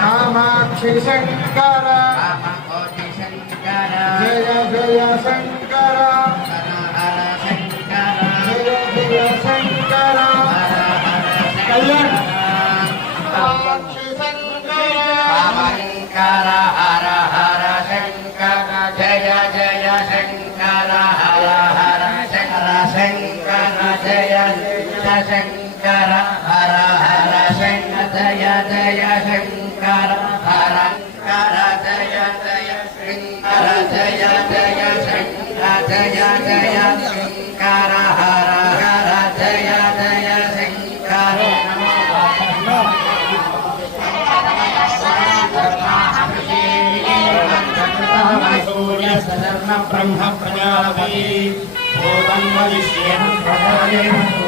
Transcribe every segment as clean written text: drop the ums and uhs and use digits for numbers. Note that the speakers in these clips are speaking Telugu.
कामाक्षि शंकर जय जय शंकर जय जय शंकर कल्याण कामाक्षि शंकर हर हर शंकर जय जय शंकर हर हर शंकर जय जय शंकर हर हर शंकर जय जय शंकर हर हर जय जय शंकर जय जय शंकर जय जय शंकर हर हर जय जय शंकर सूर्य सदर्म ब्रह्म प्रजापति भूतं वदिष्येन प्रभवेन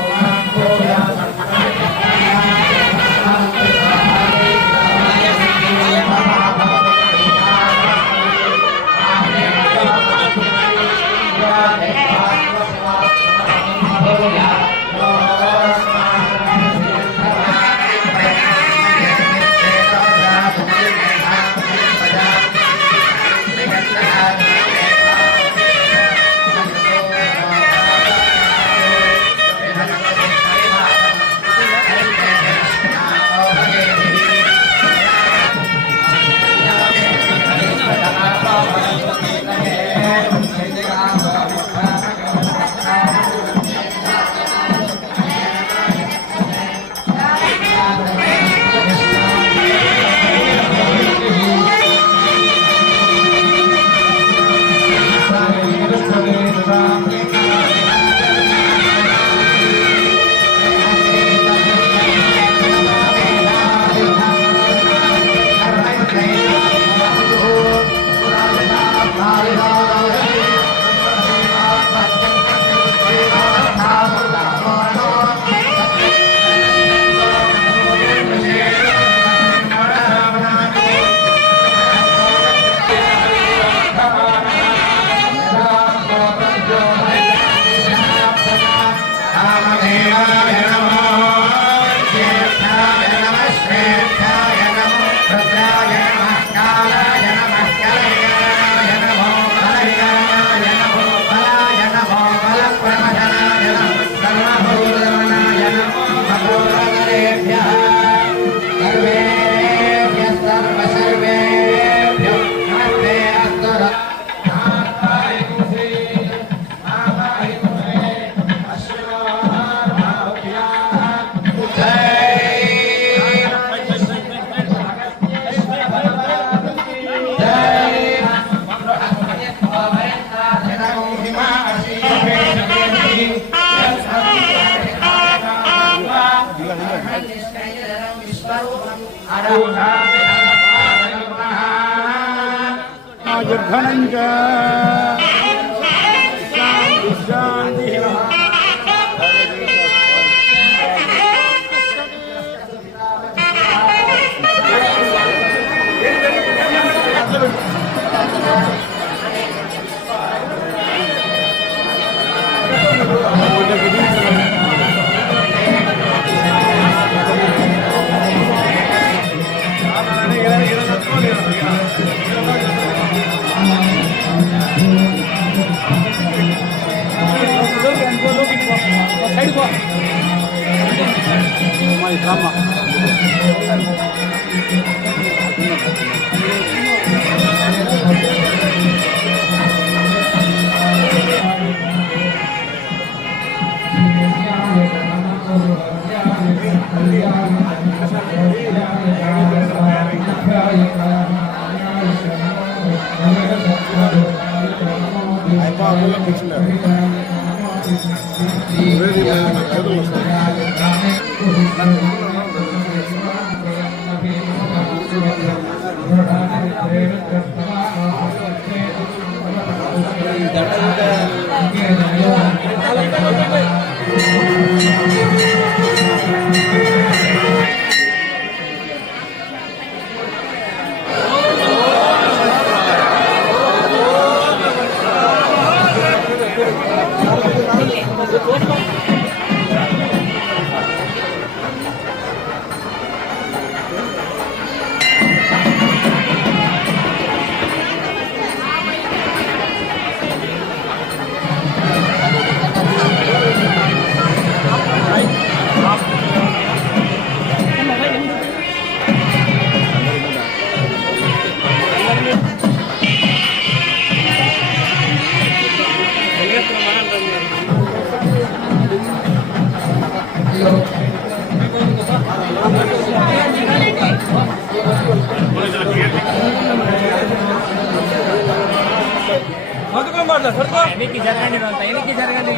ఎన్నికి జరగండి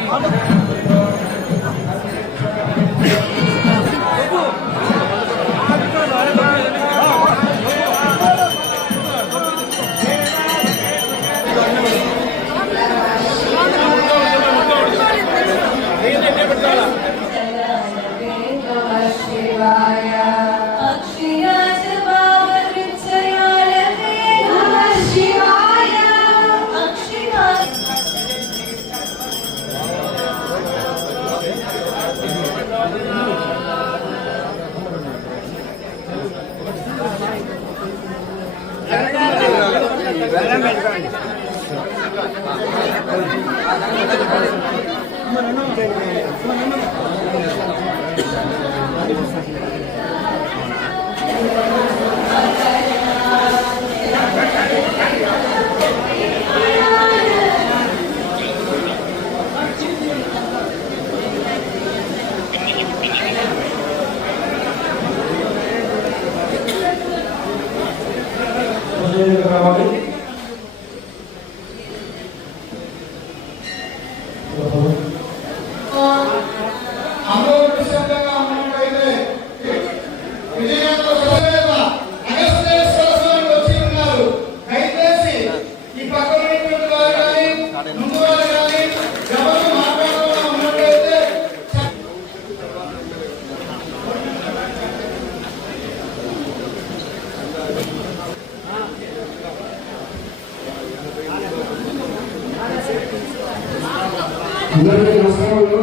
అందరికీ నమస్కారాలు.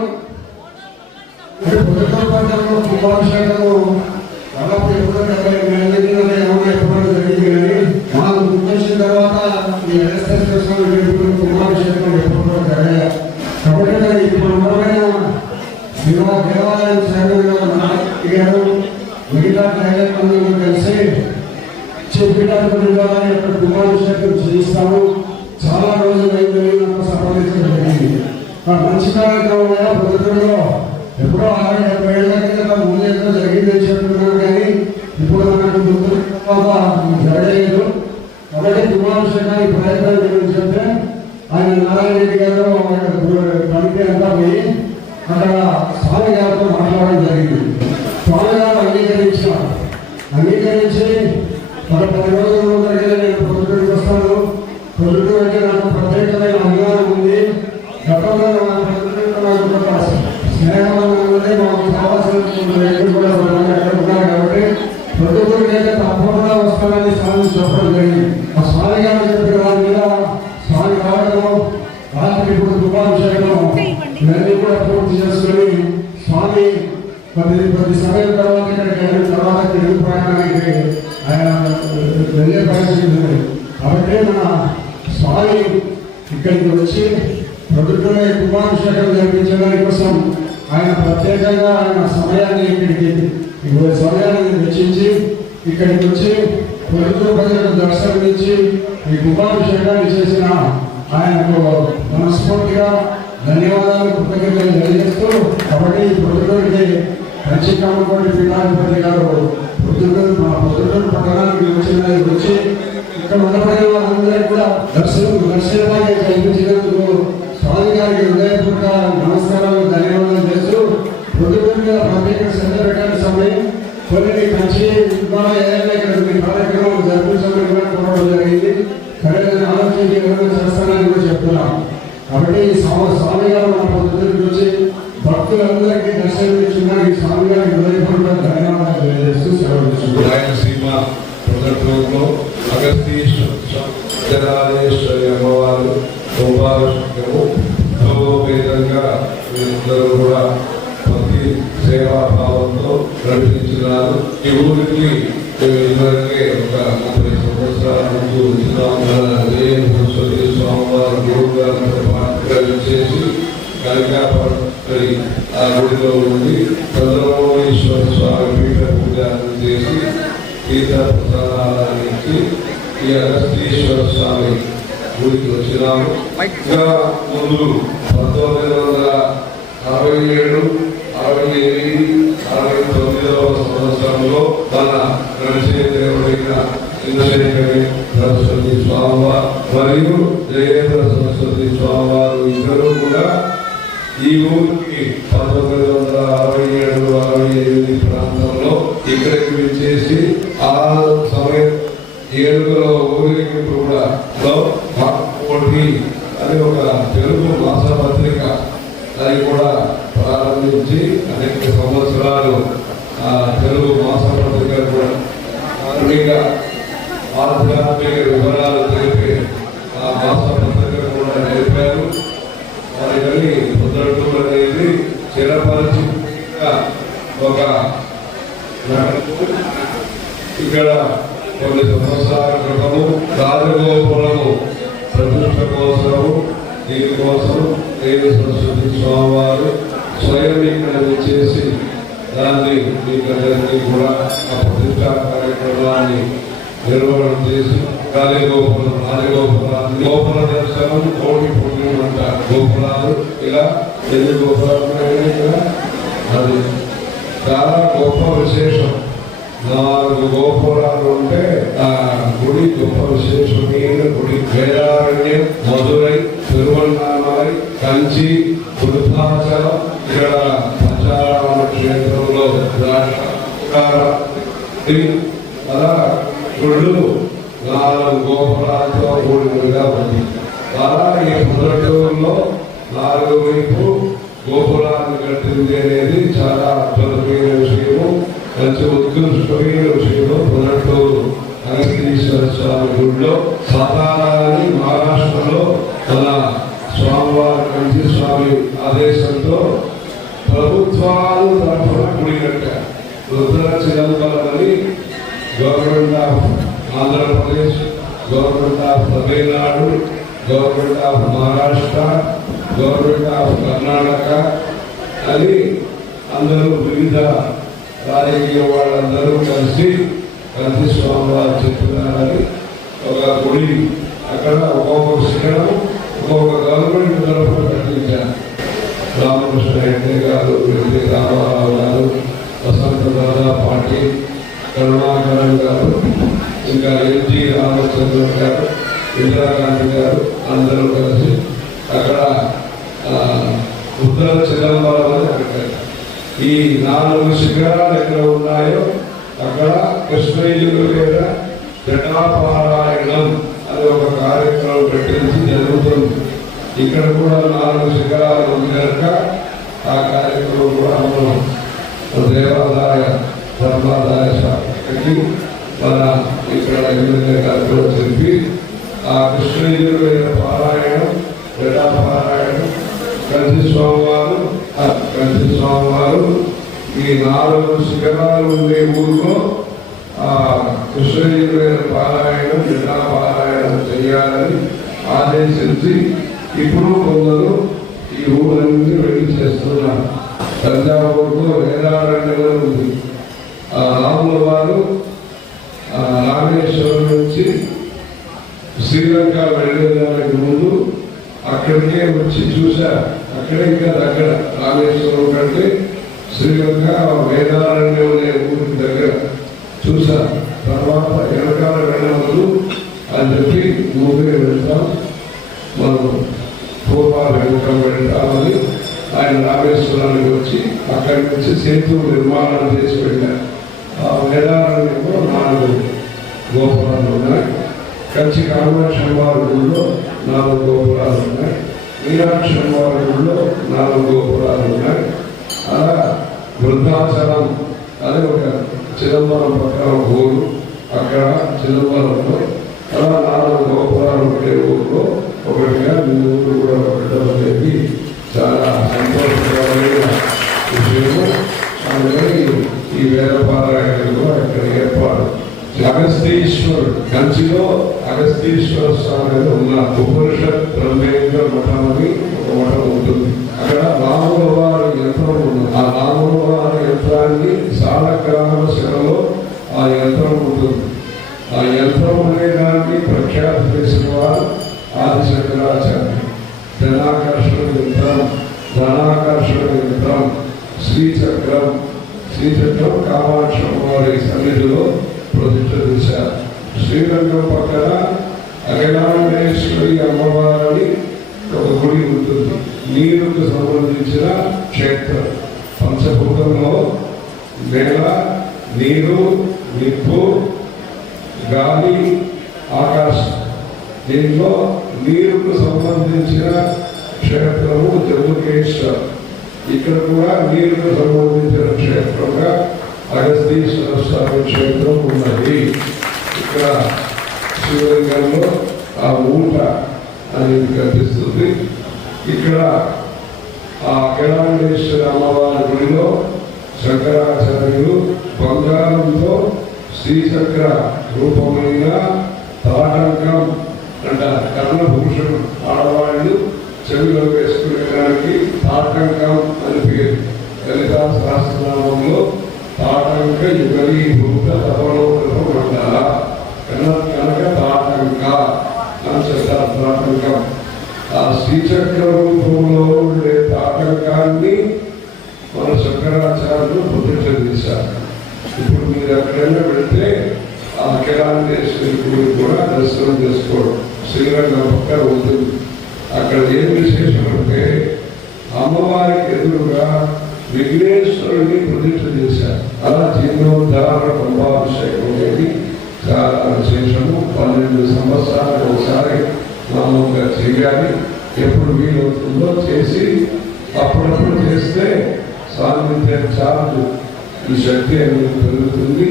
పునర్పంచంలో కుంభాభిషేకము దాదాపు ఎప్పుడో 70 ఎప్పుడో జరిగింది. కానీ మాకు గుర్తొచ్చిన తర్వాత ఈ కుంభాభిషేకం ఎప్పుడో జరగలేదు. కాబట్టి ఇప్పుడు అందమైన దేవాలయం గారు మిగతా కార్యక్రమంలో కలిసి చెప్పేటటువంటి ద్వారా ఇక్కడ కుంభాభిషేకం చేయిస్తాము. చాలా రోజులు అయిందని నాకు సంపాదించడం జరిగింది. మంచి కార్యక్రమంగా పొద్దుటూరులో ఎప్పుడో 60-70 ఏళ్ళ కింద ముందు ఎంతో జరిగిందని చెప్తున్నాను. కానీ ఇప్పుడు మనకు జరగలేదు. కాబట్టి కుంభాభిషేకానికి ప్రయత్నం చేయమని చెప్తే ఆయన నారాయణ రెడ్డి గారు కమిటీ అంతా పోయి అక్కడ స్వామి గారితో మాట్లాడడం జరిగింది. స్వామి గారు అంగీకరించి 10 రోజుల ముందరగా నేను పొద్దుటూరుకి వస్తాను. పొద్దుటూరు అంటే నాకు ప్రత్యేకమైన అభిమానం ఉంది. గతంలో నాకు స్నేహం అనేది మాకు కావాల్సిన వ్యక్తులు కూడా ఉన్నారు. కాబట్టి పొద్దుటూరుకి అయితే తప్పకుండా వస్తానని స్వామి చెప్పడం జరిగింది. ఆ స్వామి గారు చెప్పిన దాని మీద స్వామి రావడము, రాత్రి ఇప్పుడు కుంభాభిషేకం ఇవన్నీ కూడా పూర్తి చేసుకుని స్వామి కొద్ది సమయం తర్వాత ఇక్కడికి వెళ్ళిన తర్వాత తిరుగు ప్రయాణానికి ఆయన వెళ్ళే పరిస్థితి ఉంది. కాబట్టి మన స్వామి ఇక్కడికి వచ్చి ప్రభుత్వమే కుంభాభిషేకం జరిపించడానికి కోసం ఆయన ప్రత్యేకంగా ఆయన సమయాన్ని వెచ్చించి ఇక్కడికి వచ్చి ప్రభుత్వ ప్రజలకు దర్శనమిచ్చి ఈ కుంభాభిషేకాన్ని చేసిన ఆయనకు మనస్ఫూర్తిగా ధన్యవాదాలు, కృతజ్ఞతలు తెలియజేస్తూ కాబట్టి ప్రభుత్వానికి పంచకామకోటి పీఠాధిపతి గారు పొద్దుటూరు పట్టణానికి వచ్చి ఇక్కడ ఉన్నపడిన వారందరికీ కూడా దర్శనాన్ని కల్పించినందుకు స్వామి గారికి హృదయపూర్వక నమస్కారాలు, ధన్యవాదాలు చేస్తూ పొద్దుటూరుగా ప్రత్యేక శ్రద్ధ పెట్టాల్సిన సమయం కొన్ని మంచి ద్వారా ఏదైనా ఇక్కడ కార్యక్రమం జరిపించమని కూడా కోరడం జరిగింది. సరే ఆలోచించి ఏమైనా చేస్తానని చెప్తున్నాం. కాబట్టి స్వామి గారు మన పొద్దున్న వచ్చి భక్తులందరికీ దర్శనమిచ్చున్నారు. స్వామి గారికి హృదయపూర్వక ధన్యవాదాలు తెలియజేస్తూ సెలవు తీసుకుంటున్నాం. రాయలసీమ ప్రదర్శనలో అగస్తీశ్వరి అమ్మవారు గోపాలము భగవద్గీతంగా వీళ్ళందరూ కూడా భక్తి సేవాభావంతో నడిపించున్నారు. ఈ ఊరికి ఇదివరకే ఒక 30 సంవత్సరాల ముందు సరస్వతి స్వామివారి గురువు గారితో చేసి కనకాపరి ఆ గుడిలో ఉండి చంద్రమౌళీశ్వర స్వామి పీఠ పూజలు చేసి తీర్థ ప్రసాదాలు ఇచ్చి ఈ అగస్తీశ్వర స్వామి గుడికి వచ్చినాము. ఇంకా ముందు 1967, 68, 69వ సంవత్సరంలో మన నడిచే దేవుడైన చంద్రశేఖరి సరస్వతి స్వామివారు మరియు జయేంద్ర సరస్వతి స్వామివారు ఇద్దరు కూడా ఈ ఊరికి 1967, 68 ప్రాంతంలో ఇక్కడికి విచ్చేసి ఆ సమయం ఏడుగులో ఊరికి కూడా అని ఒక తెలుగు మాసపత్రిక అది కూడా ప్రారంభించి అనేక సంవత్సరాలు ఆ తెలుగు మాసపత్రిక కూడా ఆధ్యాత్మిక వివరాలు తెలిపే ఆ మాసపత్రిక కూడా నేర్పారు. వారి పొద్దుటూరు అనేది చిరపరిచి ఒక ఇక్కడ కొన్ని సంవత్సరాల క్రితము రాజగోపురము ప్రతిష్ట కోసము దీనికోసం దేవి సరస్వతి స్వామివారు స్వయం ఇక్కడ చేసి దాన్ని మీకందరికీ కూడా ఆ ప్రతిష్టా కార్యక్రమాన్ని నిర్వహణ చేసి రాజగోపురం రాజగోపురాన్ని గోపుర దర్శనం కోటి పుణ్యం అంటారు. గోపురాలు ఇలా ఎన్ని గోపురాలు అది చాలా గొప్ప విశేషం. 4 గోపురాలు ఉంటే ఆ గుడి గొప్ప విశేషమైన గుడి. వేదారణ్యం, మధురై, తిరువన్నామలై, కంచి, వృద్ధాచలం, ఇక్కడ పంచారామ క్షేత్రంలో అలా గుళ్ళు 4 గోపురాలతో కూడినగా ఉంది. అలా ఈ పొద్దుటూరులో 4 వైపు గోపురాన్ని కట్టింది అనేది చాలా అద్భుతమైన విషయము, మంచి ఉత్కృష్టమైన విషయంలో పొద్దుటూరు అగస్తీశ్వర స్వామి గుడిలో సాతారాన్ని మహారాష్ట్రలో మన స్వామివారి కంచి స్వామి ఆదేశంతో ప్రభుత్వాలు తరఫున గుడి కట్టారు. రుద్రచిదంబరమని government of Andhra Pradesh, government of Tamil Nadu, government of Maharashtra, government of Karnataka అని అందరూ వివిధ రాజకీయ వాళ్ళందరూ కలిసి కంచి స్వామివారు చెప్పినారని ఒక గుడి అక్కడ ఒక్కొక్క శిఖరం ఒక్కొక్క గవర్నమెంట్ తరఫున కట్టించారు. రామకృష్ణ హెగ్డే గారు, ఎన్టీ రామారావు గారు, వసంత దాదా పార్టీ, కరుణాకరన్ గారు, ఇంకా ఎన్టీ రామచంద్ర గారు, ఇందిరాగాంధీ గారు అందరూ కలిసి అక్కడ ఉత్తర చిదంబరం అని కట్టారు. ఈ 4 శిఖరాలు ఎక్కడ ఉన్నాయో అక్కడ కృష్ణయజుర్వేద జటాపారాయణం అనే ఒక కార్యక్రమం పెట్టించి జరుగుతుంది. ఇక్కడ కూడా 4 శిఖరాలు ఉంది కనుక ఆ కార్యక్రమం కూడా మనం దేవాదాయ ధర్మాదాయ శాఖకి మన ఇక్కడ ఎమ్మెల్యే గారు కూడా చెప్పి ఆ కృష్ణయజుర్వేద పారాయణం, జటాపారాయణం కంచి స్వామివారు ఈ 4 శిఖరాలు ఉండే ఊరిలో ఆ కృష్ణయజుర్వేద పారాయణం, జటాపారాయణం చేయాలని ఆదేశించి ఇప్పుడు కొందరు ఈ ఊరన్నీ వెళ్ళి చేస్తున్నారు. తంజావూరులో వేదారణ్యంలో ఉంది. ఆ రాముల వారు రామేశ్వరం నుంచి శ్రీలంక వెళ్ళేదానికి ముందు అక్కడికే వచ్చి చూశారు. అక్కడే ఇంకా దగ్గర రామేశ్వరం కంటే శ్రీలంక వేదారణ్యం అనే ఊరికి దగ్గర చూశారు. తర్వాత వెనకాల వెళ్ళవద్దు అని చెప్పి ముందే వెళ్తాం, మనం పూర్వాలు వెళ్తామని ఆయన రామేశ్వరానికి వచ్చి అక్కడి నుంచి సేతు నిర్మాణం చేసి వెళ్ళారు. ఆ వేదారణ్యంలో 4 గోపురాలు ఉన్నాయి. కంచి కామాక్షి అమ్మవారి గుడిలో 4 గోపురాలు ఉన్నాయి. మీనాక్షి అమ్మవారి గుడిలో 4 గోపురాలు ఉన్నాయి. అలా వృద్ధాచలం అది ఒక చిదంబరం పక్కన ఊరు, అక్కడ చిదంబరంలో అలా 4 గోపురాలు ఉండే ఊళ్ళో ఒకటిగా మీ ఊరు కూడా పెట్టడం అనేది చాలా సంతోషకరమైన విషయము. అందుకని ఈ వేద పారాయణలు కూడా ఇక్కడ ఏర్పాటు. అగస్తీశ్వరుడు కంచిలో అగస్తీశ్వర స్వామి ఉన్నారు. ఉపనిషత్ బ్రహ్మేంద్ర మఠం అని ఒక మఠం ఉంటుంది. అక్కడ రాముల వారి యంత్రం ఉన్నది. ఆ రాముల వారి యంత్రాన్ని సాలగ్రామ శిలలో ఆ యంత్రం ఉంటుంది. ఆ యంత్రం అనే దాన్ని ప్రఖ్యాతి చేసిన వారు ఆది శంకరాచార్య. ధనాకర్షణ యంత్రం, ధనాకర్షణ యంత్రం, శ్రీచక్రం కామాక్షి వారి సన్నిధిలో ప్రతిష్ఠ చేశారు. శ్రీరంగం పక్కన అఖిలాండేశ్వరి అమ్మవారిని ఒక గుడి ఉంటుంది. నీరుకు సంబంధించిన క్షేత్రం. పంచభూతంలో నేల, నీరు, నిప్పు, గాలి, ఆకాశం. దీంట్లో నీరుకు సంబంధించిన క్షేత్రము జంబుకేశ్వర. ఇక్కడ కూడా నీరుకు సంబంధించిన క్షేత్రంగా అగస్తీశ్వర స్వామి క్షేత్రం ఉన్నది. ఇక్కడ శివలింగంలో ఆ ఊట అనేది కనిపిస్తుంది. ఇక్కడ ఆ అఖిలాండేశ్వర అమ్మవారి గుడిలో శంకరాచార్యులు బంగారంతో శ్రీచక్ర రూపమైన తాటంకం అంటారు. కర్ణభూషణం ఆడవాళ్ళు చెవిలో వేసుకునేదానికి తాటంకం అని పేరు. లలితా సహస్రనామంలో తాటంక యుగలీభూత తపనోగ్రహం మండల కనుక తాటంక అని చెప్తారు. తాటంకం ఆ శ్రీచక్ర రూపంలో ఉండే తాటంకాన్ని మన శంకరాచార్యులు ప్రతిష్ఠ చేశారు. ఇప్పుడు మీరు ఎక్కడైనా వెళితే ఆ అఖిలాండేశ్వరి గుడి కూడా దర్శనం చేసుకోవడం శ్రీరంగం పక్కన ఉంటుంది. అక్కడ ఏం విశేషం అంటే అమ్మవారికి ఎదురుగా విఘ్నేశ్వరుడిని ప్రతిష్ఠ చేశారు. అలా జీర్ణోద్ధారణ కుంభాభిషేకం అనేది చాలా విశేషము. 12 సంవత్సరాలకు ఒకసారి మామూలుగా చేయాలి. ఎప్పుడు వీలవుతుందో చేసి అప్పుడప్పుడు చేస్తే సాన్నిధ్యం చాలు ఈ శక్తి అనేది పెరుగుతుంది.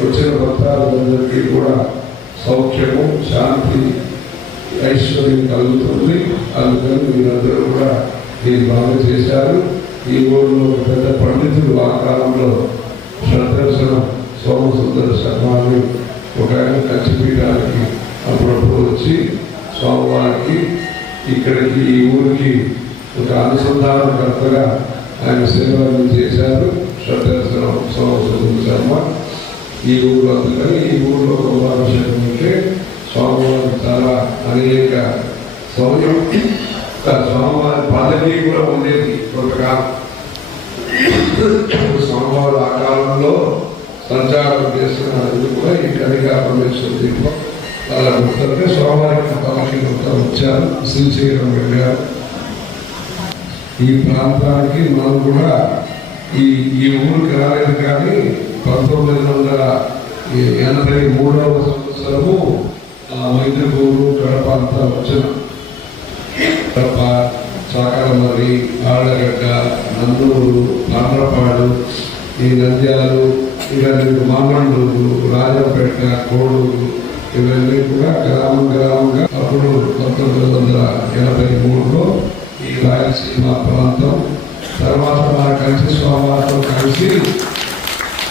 వచ్చిన భక్తాలందరికీ కూడా సౌఖ్యము, శాంతి, ఐశ్వర్యం కలుగుతుంది. అందుకని మీరందరూ కూడా దీన్ని బాగా చేశారు. ఈ ఊళ్ళో ఒక పెద్ద పండితుడు ఆ కాలంలో శ్రద్ధర్శనం సోమసుందర శర్మని ఒక ఆయన కంచిపీఠానికి అప్పుడప్పుడు వచ్చి స్వామివారికి ఇక్కడికి ఈ ఊరికి ఒక అనుసంధానకర్తగా ఆయన సేవలు చేశారు. శ్రద్ధర్శనం సోమసుందర శర్మ ఈ ఊళ్ళో. అందుకని ఈ ఊళ్ళో కుంభాభిషేకం ఉంటే స్వామివారికి చాలా అనేక సౌర్యం స్వామివారి పదవి కూడా ఉండేది కొంతకాలం. స్వామివారు ఆ కాలంలో సంచారం చేస్తున్నందుకు కూడా ఈ కనికా పరమేశ్వర దీపం అలా గుర్తుంటే స్వామివారికి పదవి వచ్చారు. శ్రీశైలం వెళ్ళారు. ఈ ప్రాంతానికి మనం కూడా ఈ ఊరికి రాలేదు. కానీ 1983వ సంవత్సరము మైత్రిపూరు, కడప అంతా వచ్చిన కడప, చాకరమర్రి, ఆళ్ళగడ్డ, నందూరు, ఆంధ్రపాడు, ఈ నంద్యాలు, ఇక మామండూరు, రాజంపేట, కోడూరు ఇవన్నీ కూడా గ్రామంగా అప్పుడు 1983లో ఈ రాయలసీమ ప్రాంతం తర్వాత మన కలిసి స్వామివారితో కలిసి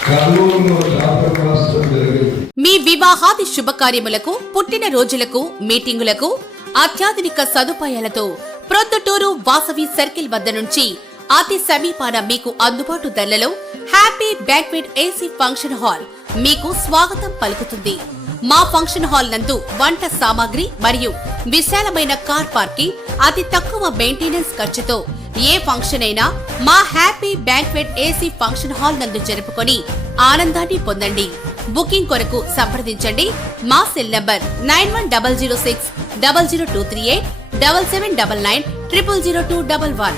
కర్నూలులో జాతర రాష్ట్రం జరిగింది. మీ వివాహాది శుభకార్యములకు, పుట్టిన రోజులకు, మీటింగులకు అత్యాధునిక సదుపాయాలతో ప్రొద్దుటూరు వాసవి సర్కిల్ వద్ద నుంచి అతి సమీపాన మీకు అందుబాటు ధరలలో happy banquet AC function hall మీకు స్వాగతం పలుకుతుంది. మా ఫంక్షన్ హాల్ నందు వంట సామాగ్రి మరియు విశాలమైన కార్ పార్కింగ్, అతి తక్కువ మెయింటెనెన్స్ ఖర్చుతో ఏ ఫంక్షన్ అయినా మా happy banquet AC function hall నందు జరుపుకొని ఆనందాన్ని పొందండి. బుకింగ్ కొరకు సంప్రదించండి. మా సెల్ నంబర్ 9100600238 7799 000211.